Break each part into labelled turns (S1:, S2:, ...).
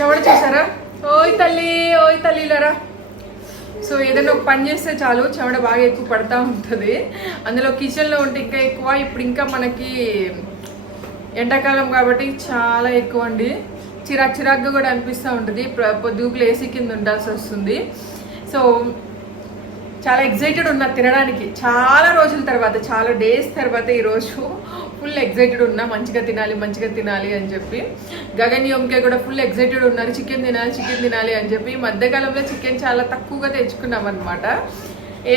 S1: చెవడ చూసారా ఓయ్ తల్లి ఓయ్ తల్లిలరా. సో ఏదైనా ఒక పని చేస్తే చాలు చెమట బాగా ఎక్కువ పడతా ఉంటుంది. అందులో కిచెన్లో ఉంటే ఇంకా ఎక్కువ ఇప్పుడు ఇంకా మనకి ఎండాకాలం కాబట్టి చాలా ఎక్కువ అండి. చిరాక్ చిరాక్గా కూడా అనిపిస్తూ ఉంటుంది. ప్ర- ఏసీ కింద ఉండాల్సి వస్తుంది. సో చాలా ఎగ్జైటెడ్ ఉన్నా తినడానికి. చాలా రోజుల తర్వాత చాలా డేస్ తర్వాత ఈరోజు ఫుల్ ఎగ్జైటెడ్ ఉన్నా మంచిగా తినాలి మంచిగా తినాలి అని చెప్పి. గగన్ యోమ్కే కూడా ఫుల్ ఎగ్జైటెడ్ ఉన్నారు చికెన్ తినాలి చికెన్ తినాలి అని చెప్పి. ఈ మధ్యకాలంలో చికెన్ చాలా తక్కువగా తెచ్చుకున్నాం అనమాట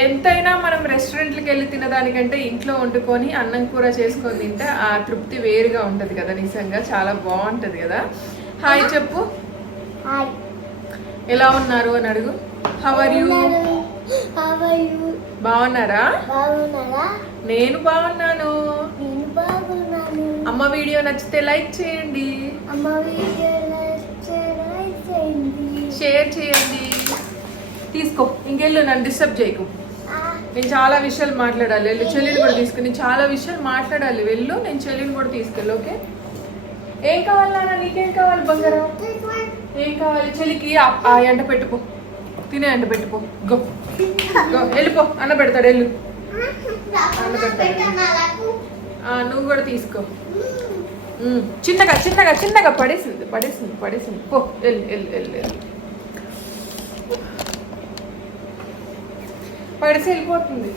S1: ఎంతైనా మనం రెస్టారెంట్కి వెళ్ళి తినదానికంటే ఇంట్లో వండుకొని అన్నం కూర చేసుకొని తింటే ఆ తృప్తి వేరుగా ఉంటుంది కదా నిజంగా. చాలా బాగుంటుంది కదా. హాయ్ చెప్పు. ఎలా ఉన్నారు అని అడుగు. హవ్ ఆర్ యూ బాగున్నారా? నేను బాగున్నాను.
S2: నేను బాగున్నాను.
S1: అమ్మ వీడియో నచ్చితే లైక్ చేయండి.
S2: అమ్మ వీడియో నచ్చడం చేయండి.
S1: షేర్ చేయండి. తీసుకో ఇంకెళ్ళు నన్ను డిస్టర్బ్ చేయకు. నేను చాలా విషయాలు మాట్లాడాలి. వెళ్ళు చెల్లిని కూడా తీసుకుని చాలా విషయాలు మాట్లాడాలి. వెళ్ళు నేను చెల్లిని కూడా తీసుకెళ్ళి ఓకే? ఏం కావాలి నాన్న? నీకేం కావాలి బంగారం. ఏం కావాలి? ఆ ఎండ పెట్టుకో. తినే ఎండ పెట్టుకో. గో. గో. వెళ్ళిపో. అన్న పెడతాడు వెళ్ళు. నువ్వు కూడా తీసుకో. చిన్నగా చిన్నగా చిన్నగా పడేసింది పడేసింది పడేసింది. పో వెళ్ళు వెళ్ళు వెళ్ళు వెళ్ళు. పడిసి వెళ్ళిపోతుంది.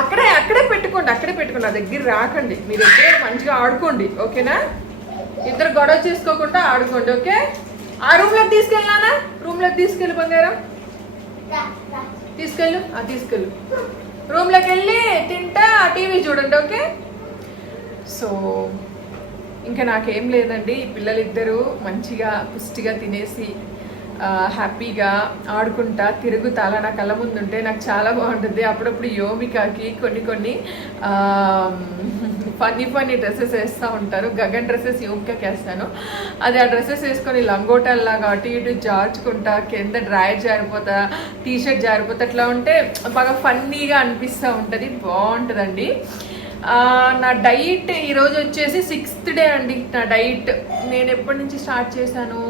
S1: అక్కడే అక్కడే పెట్టుకోండి అక్కడే పెట్టుకోండి. నా దగ్గర రాకండి. మీరు దగ్గర మంచిగా ఆడుకోండి ఓకేనా? ఇద్దరు గొడవ చేసుకోకుండా ఆడుకోండి ఓకే? ఆ రూమ్లోకి తీసుకెళ్ళినానా? రూమ్లోకి తీసుకెళ్ళి బంగారం? తీసుకెళ్ళు. ఆ తీసుకెళ్ళు. రూమ్లోకి వెళ్ళి తింటా ఆ టీవీ చూడండి ఓకే? సో ఇంకా నాకేం లేదండి. పిల్లలిద్దరూ మంచిగా పుష్టిగా తినేసి హ్యాపీగా ఆడుకుంటా తిరుగుతా అలా నా కళ్ళ ముందు ఉంటే నాకు చాలా బాగుంటుంది. అప్పుడప్పుడు యోమికాకి కొన్ని కొన్ని ఫన్నీ ఫన్నీ డ్రెస్సెస్ వేస్తూ ఉంటారు. గగన్ డ్రెస్సెస్ యోమికాకి వేస్తాను. అది ఆ డ్రెస్సెస్ వేసుకొని లంగోటాల్లాగా అటు ఇటు జార్చుకుంటా కింద డ్రాయర్ జారిపోతా టీ షర్ట్ జారిపోతా అట్లా ఉంటే బాగా ఫన్నీగా అనిపిస్తూ ఉంటుంది. బాగుంటుందండి. అండి నా డైట్ ఈరోజు వచ్చేసి సిక్స్త్ డే అండి. నా డైట్ నేను ఎప్పటి నుంచి స్టార్ట్ చేశాను?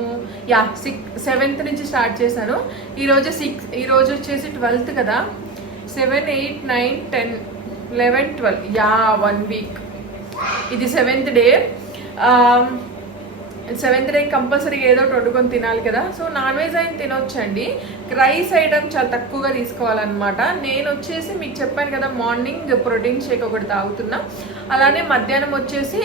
S1: యా సిక్స్ సెవెంత్ నుంచి స్టార్ట్ చేశాను. ఈరోజు సిక్స్ ఈరోజు వచ్చేసి ట్వెల్త్ కదా. Seven eight nine ten eleven twelve. Yeah one week. ఇది seventh day. Seventh day compulsory ఏదో వండుకొని తినాలి కదా. సో నాన్ వెజ్ అయిన తినొచ్చండి. రైస్ ఐటమ్ చాలా తక్కువగా తీసుకోవాలన్నమాట. నేను వచ్చేసి మీకు చెప్పాను కదా మార్నింగ్ ప్రోటీన్ షేక్ ఒకటి తాగుతున్నా. అలానే మధ్యాహ్నం వచ్చేసి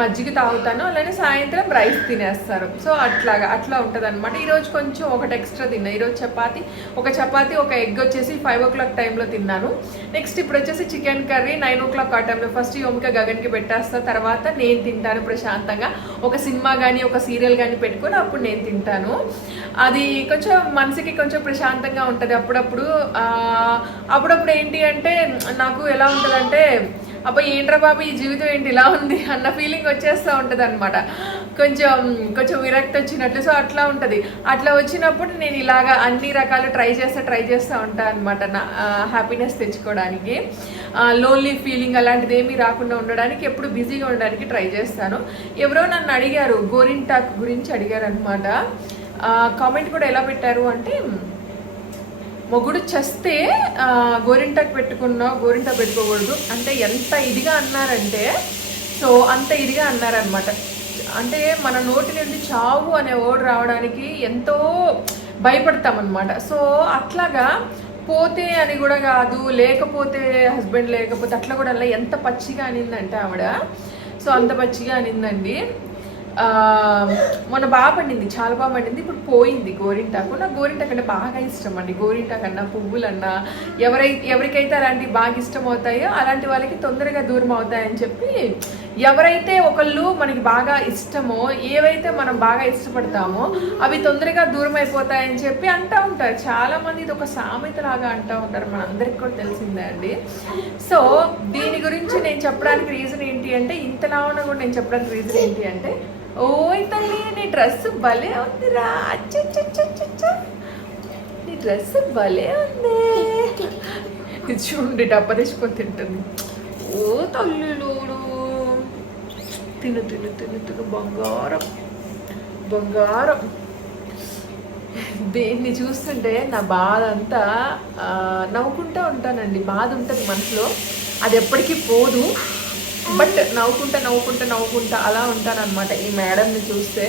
S1: మజ్జిగ తాగుతాను. అలానే సాయంత్రం రైస్ తినేస్తారు. సో అట్లాగా అట్లా ఉంటుంది అనమాట ఈరోజు కొంచెం ఒకటి ఎక్స్ట్రా తిన్నా. ఈరోజు చపాతి ఒక చపాతి ఒక ఎగ్ వచ్చేసి ఫైవ్ ఓ క్లాక్ టైంలో తిన్నాను. నెక్స్ట్ ఇప్పుడు వచ్చేసి chicken curry nine o'clock ఆ టైంలో ఫస్ట్ యోమిక గగన్కి పెట్టేస్తా. తర్వాత నేను తింటాను ప్రశాంతంగా. ఒక సినిమా కానీ ఒక సీరియల్ కానీ పెట్టుకొని అప్పుడు నేను తింటాను. అది కొంచెం మనసుకి కొంచెం ప్రశాంతంగా ఉంటుంది అప్పుడప్పుడు. అప్పుడప్పుడు ఏంటి అంటే నాకు ఎలా ఉంటుందంటే అబ్బా ఏంట్రా బాబు ఈ జీవితం ఏంటి ఇలా ఉంది అన్న ఫీలింగ్ వచ్చేస్తూ ఉంటుంది అనమాట కొంచెం కొంచెం విరక్తి వచ్చినట్లు. సో అట్లా ఉంటుంది. అట్లా వచ్చినప్పుడు నేను ఇలాగా అన్ని రకాలు ట్రై చేస్తా ట్రై చేస్తూ ఉంటాను అనమాట నా హ్యాపీనెస్ తెచ్చుకోవడానికి. లోన్లీ ఫీలింగ్ అలాంటిది ఏమీ రాకుండా ఉండడానికి ఎప్పుడు బిజీగా ఉండడానికి ట్రై చేస్తాను. ఎవరో నన్ను అడిగారు గోరింటాక్ గురించి అడిగారు అనమాట కామెంట్ కూడా ఎలా పెట్టారు అంటే మొగుడు చస్తే ఆ, గోరింటాకు పెట్టుకున్నావు గోరింటా పెట్టుకోకూడదు. అంటే ఎంత ఇదిగా అన్నారంటే సో అంత ఇదిగా అన్నారనమాట అంటే మన నోటి నుండి చావు అనే ఓడి రావడానికి ఎంతో భయపడతామన్నమాట. సో అట్లాగా పోతే అని కూడా కాదు లేకపోతే హస్బెండ్ లేకపోతే అట్లా కూడా అలా ఎంత పచ్చిగా అనిందంటే ఆవిడ. సో అంత పచ్చిగా అనిందండి. మొన్న బాగా పండింది చాలా బాగా పండింది. ఇప్పుడు పోయింది గోరింటాకు. నాకు గోరింటాకు అంటే బాగా ఇష్టం అండి. గోరింటాకు అన్నా పువ్వులన్నా ఎవరై ఎవరికైతే అలాంటివి బాగా ఇష్టం అవుతాయో అలాంటి వాళ్ళకి తొందరగా దూరం అవుతాయని చెప్పి ఎవరైతే ఒకళ్ళు మనకి బాగా ఇష్టమో ఏవైతే మనం బాగా ఇష్టపడతామో అవి తొందరగా దూరం అయిపోతాయని చెప్పి అంటూ ఉంటారు. చాలా మంది ఇది ఒక సామెత లాగా అంటూ ఉంటారు. మనందరికి కూడా తెలిసిందే అండి. సో దీని గురించి నేను చెప్పడానికి రీజన్ ఏంటి అంటే ఇంతలా ఉన్నా కూడా నేను చెప్పడానికి రీజన్ ఏంటి అంటే ఓయ్ తల్లి నీ డ్రెస్ భలే ఉందిరా. అచ్చచ్చచ్చచ్చచ్చ. నీ డ్రెస్ భలే ఉంది. చూడండి డబ్బా తెచ్చుకొని తింటుంది. ఓ తల్లిలోడు తిను తిను తిను తిను. బంగారం. బంగారం. దేన్ని చూస్తుంటే నా బాధ అంతా నవ్వుకుంటూ ఉంటానండి. బాధ ఉంటుంది మనసులో. అది ఎప్పటికీ పోదు. బట్ నవ్వుకుంటా నవ్వుకుంటా నవ్వుకుంటా అలా ఉంటానన్నమాట. ఈ మేడంని చూస్తే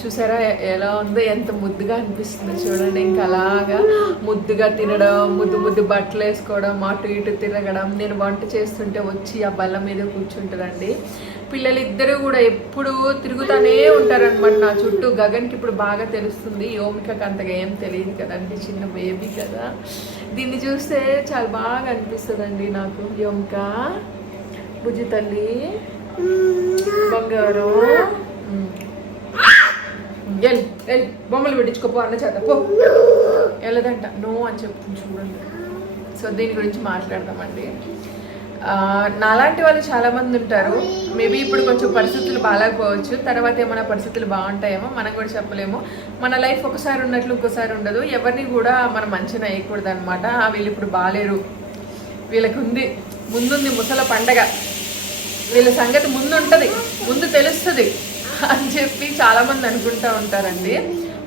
S1: చూసారా ఎలా ఉందో ఎంత ముద్దుగా అనిపిస్తుంది చూడండి. ఇంకా అలాగా ముద్దుగా తినడం ముద్దు ముద్దు బట్టలు వేసుకోవడం అటు ఇటు తిరగడం. నేను వంట చేస్తుంటే వచ్చి ఆ బల్ల మీద కూర్చుంటుందండి. పిల్లలు ఇద్దరు కూడా ఎప్పుడు తిరుగుతూనే ఉంటారనమాట నా చుట్టూ. గగన్కి ఇప్పుడు బాగా తెలుస్తుంది యోమికకు అంతగా ఏం తెలియదు కదండి చిన్న బేబీ కదా. దీన్ని చూస్తే చాలా బాగా అనిపిస్తుందండి నాకు. యోమిక బుజ్జి తల్లి. బంగారం. ఎల్ ఎల్ బొమ్మలు పెట్టించుకోపో అన్న చేత పో. వెళ్ళదంట నో అని చెప్తుంది చూడండి. సో దీని గురించి మాట్లాడదామండి. నాలాంటి వాళ్ళు చాలా మంది ఉంటారు. మేబీ ఇప్పుడు కొంచెం పరిస్థితులు బాగాలేకపోవచ్చు. తర్వాత ఏమైనా పరిస్థితులు బాగుంటాయేమో మనం కూడా చెప్పలేము. మన లైఫ్ ఒకసారి ఉన్నట్లు ఇంకోసారి ఉండదు. ఎవరిని కూడా మనం అంచనా వేయకూడదు అనమాట వీళ్ళు ఇప్పుడు బాగాలేరు వీళ్ళకి ఉంది ముందుంది ముసల పండగ. వీళ్ళ సంగతి ముందు ఉంటుంది ముందు తెలుస్తుంది అని చెప్పి చాలామంది అనుకుంటూ ఉంటారండి.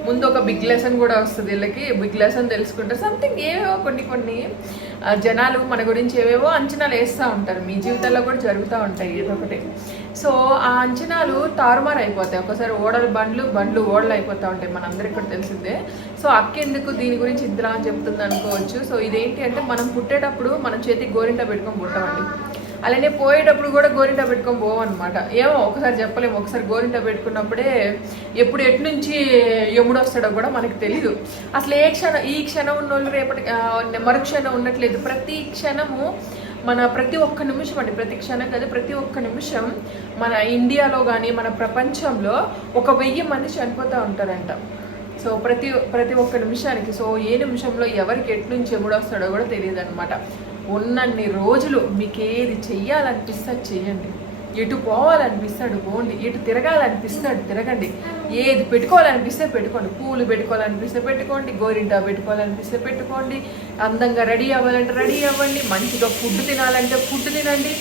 S1: ముందు ఒక బిగ్ లెసన్ కూడా వస్తుంది వీళ్ళకి. బిగ్ లెసన్ తెలుసుకుంటారు సంథింగ్ ఏవో కొన్ని కొన్ని జనాలు మన గురించి ఏవేవో అంచనాలు వేస్తూ ఉంటారు. మీ జీవితంలో కూడా జరుగుతూ ఉంటాయి ఏదో ఒకటి. సో ఆ అంచనాలు తారుమారు అయిపోతాయి. ఒకసారి ఓడలు బండ్లు బండ్లు ఓడలు అయిపోతూ ఉంటాయి. మనందరికీ కూడా తెలిసిందే. సో అక్కెందుకు దీని గురించి ఇంతలా అని చెప్తుంది అనుకోవచ్చు. సో ఇదేంటి అంటే మనం పుట్టేటప్పుడు మనం చేతికి గోరింట పెట్టుకొని పుట్టామండి. అలానే పోయేటప్పుడు కూడా గోరింట పెట్టుకొని పోవన్నమాట. ఏమో ఒకసారి చెప్పలేము. ఒకసారి గోరింట పెట్టుకున్నప్పుడే ఎప్పుడు ఎటు నుంచి ఎముడు వస్తాడో కూడా మనకు తెలీదు. అసలు ఏ క్షణం ఈ క్షణం ఉన్న వాళ్ళు రేపటి మరుక్షణం ఉండట్లేదు ప్రతి క్షణము మన ప్రతి ఒక్క నిమిషం అండి ప్రతి క్షణం కాదు ప్రతి ఒక్క నిమిషం మన ఇండియాలో కానీ మన ప్రపంచంలో ఒక వెయ్యి మంది చనిపోతూ ఉంటారంట. సో ప్రతి ప్రతి ఒక్క నిమిషానికి సో ఏ నిమిషంలో ఎవరికి ఎటు నుంచి ఎముడు వస్తాడో కూడా తెలియదు అనమాట ఉన్నన్ని రోజులు మీకు ఏది చెయ్యాలనిపిస్తే అది చెయ్యండి. ఎటు పోవాలనిపిస్తే అటు పోండి ఎటు తిరగాలనిపిస్తే అటు తిరగండి. ఏది పెట్టుకోవాలనిపిస్తే పెట్టుకోండి. పూలు పెట్టుకోవాలనిపిస్తే పెట్టుకోండి గోరింటా పెట్టుకోవాలనిపిస్తే పెట్టుకోండి అందంగా రెడీ అవ్వాలంటే రెడీ అవ్వండి మంచిగా ఫుడ్ తినాలంటే ఫుడ్ తినండి.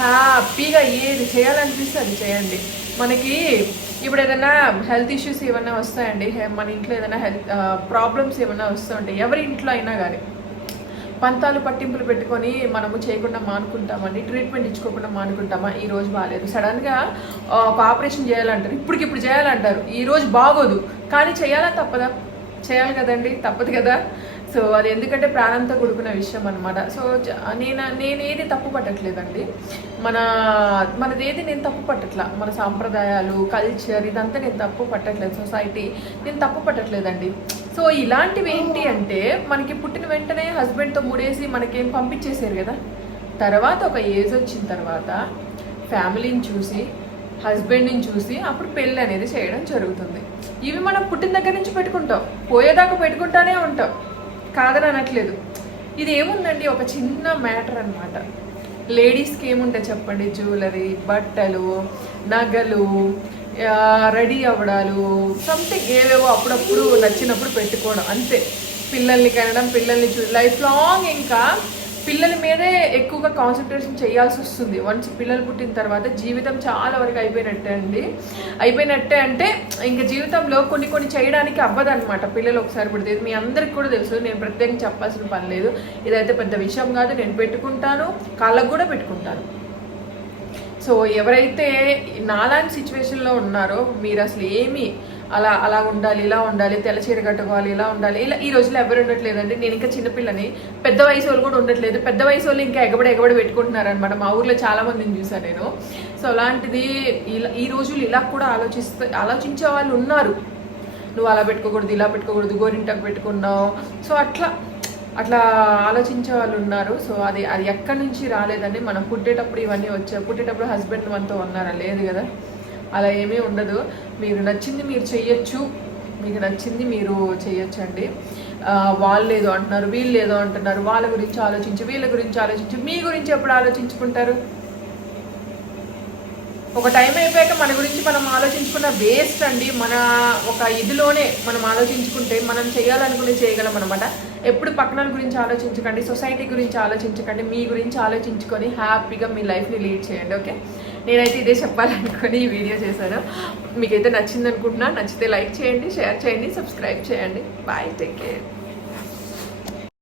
S1: హ్యాపీగా ఏది చేయాలనిపిస్తే అది చేయండి. మనకి ఇప్పుడు ఏదైనా హెల్త్ ఇష్యూస్ ఏమైనా వస్తాయండి? మన ఇంట్లో ఏదైనా హెల్త్ ప్రాబ్లమ్స్ ఏమైనా వస్తుంటాయి? ఎవరి ఇంట్లో అయినా కానీ పంతాలు పట్టింపులు పెట్టుకొని మనము చేయకుండా మానుకుంటామండి ట్రీట్మెంట్ ఇచ్చుకోకుండా మానుకుంటామా? ఈ రోజు బాగాలేదు సడన్గా ఒక ఆపరేషన్ చేయాలంటారు. ఇప్పటికిప్పుడు చేయాలంటారు. ఈ రోజు బాగోదు. కానీ చేయాలా తప్పదా? చేయాలి కదండి. తప్పదు కదా. సో అది ఎందుకంటే ప్రాణంతో కూడుకున్న విషయం అనమాట సో నేను నేను ఏది తప్పు పట్టట్లేదండి. మన మనది ఏది నేను తప్పు పట్టట్లా. మన సాంప్రదాయాలు కల్చర్ ఇదంతా నేను తప్పు పట్టట్లేదు. సొసైటీ నేను తప్పు పట్టట్లేదండి. సో ఇలాంటివి ఏంటి అంటే మనకి పుట్టిన వెంటనే హస్బెండ్తో ముడేసి మనకేం పంపించేసారు కదా? తర్వాత ఒక ఏజ్ వచ్చిన తర్వాత ఫ్యామిలీని చూసి హస్బెండ్ని చూసి అప్పుడు పెళ్ళి అనేది చేయడం జరుగుతుంది. ఇవి మనం పుట్టిన దగ్గర నుంచి పెట్టుకుంటాం. పోయేదాకా పెట్టుకుంటానే ఉంటాం. కాదని అనట్లేదు. ఇది ఏముందండి? ఒక చిన్న మ్యాటర్ అనమాట లేడీస్కి ఏముంటాయి చెప్పండి? జ్యువెలరీ బట్టలు నగలు రెడీ అవ్వడాలు సంథింగ్ ఏవేవో అప్పుడప్పుడు నచ్చినప్పుడు పెట్టుకోవడం అంతే. పిల్లల్ని కనడం పిల్లల్ని చూ లైఫ్ లాంగ్ ఇంకా పిల్లల మీదే ఎక్కువగా కాన్సన్ట్రేషన్ చేయాల్సి వస్తుంది. వన్స్ పిల్లలు పుట్టిన తర్వాత జీవితం చాలా వరకు అయిపోయినట్టే అండి. అయిపోయినట్టే అంటే ఇంకా జీవితంలో కొన్ని కొన్ని చేయడానికి అవ్వదు అనమాట పిల్లలు ఒకసారి పుడితే మీ అందరికి కూడా తెలుసు నేను ప్రత్యేకంగా చెప్పాల్సిన పని లేదు. ఇదైతే పెద్ద విషయం కాదు నేను పెట్టుకుంటాను కాళ్ళకు కూడా పెట్టుకుంటాను. సో ఎవరైతే నాలాంటి సిచ్యువేషన్లో ఉన్నారో మీరు అసలు ఏమి అలా అలా ఉండాలి ఇలా ఉండాలి తెల్ల చీర కట్టుకోవాలి ఇలా ఉండాలి ఇలా ఈ రోజుల్లో ఎవరు ఉండట్లేదండి. నేను ఇంకా చిన్నపిల్లని పెద్ద వయసు వాళ్ళు కూడా ఉండట్లేదు. పెద్ద వయసు వాళ్ళు ఇంకా ఎగబడి ఎగబడి పెట్టుకుంటున్నారు అనమాట మా ఊర్లో చాలా మందిని చూసాను నేను. సో అలాంటిది ఇలా ఈ రోజులు ఇలా కూడా ఆలోచిస్తే ఆలోచించే వాళ్ళు ఉన్నారు. నువ్వు అలా పెట్టుకోకూడదు ఇలా పెట్టుకోకూడదు గోరింటాకు పెట్టుకున్నావు. సో అట్లా అట్లా ఆలోచించే వాళ్ళు ఉన్నారు. సో అది అది ఎక్కడి నుంచి రాలేదండి. మనం పుట్టేటప్పుడు ఇవన్నీ వచ్చా పుట్టేటప్పుడు హస్బెండ్ మనతో ఉన్నారా? లేదు కదా. అలా ఏమీ ఉండదు. మీరు నచ్చింది మీరు చెయ్యొచ్చు. మీకు నచ్చింది మీరు చేయొచ్చండి వాళ్ళు ఏదో అంటున్నారు వీళ్ళు ఏదో అంటున్నారు. వాళ్ళ గురించి ఆలోచించి వీళ్ళ గురించి ఆలోచించి. మీ గురించి ఎప్పుడు ఆలోచించుకుంటారు? ఒక టైం అయిపోయాక మన గురించి మనం ఆలోచించుకున్న వేస్ట్ అండి మన ఒక ఇదిలోనే మనం ఆలోచించుకుంటే మనం చేయాలనుకునే చేయగలం అనమాట ఎప్పుడు పక్కన గురించి ఆలోచించకండి సొసైటీ గురించి ఆలోచించకండి మీ గురించి ఆలోచించుకొని హ్యాపీగా మీ లైఫ్ని లీడ్ చేయండి ఓకే నేనైతే ఇదే చెప్పాలనుకొని ఈ వీడియో చేశాను. మీకైతే నచ్చింది అనుకుంటున్నా నచ్చితే లైక్ చేయండి షేర్ చేయండి సబ్స్క్రైబ్ చేయండి. Bye take care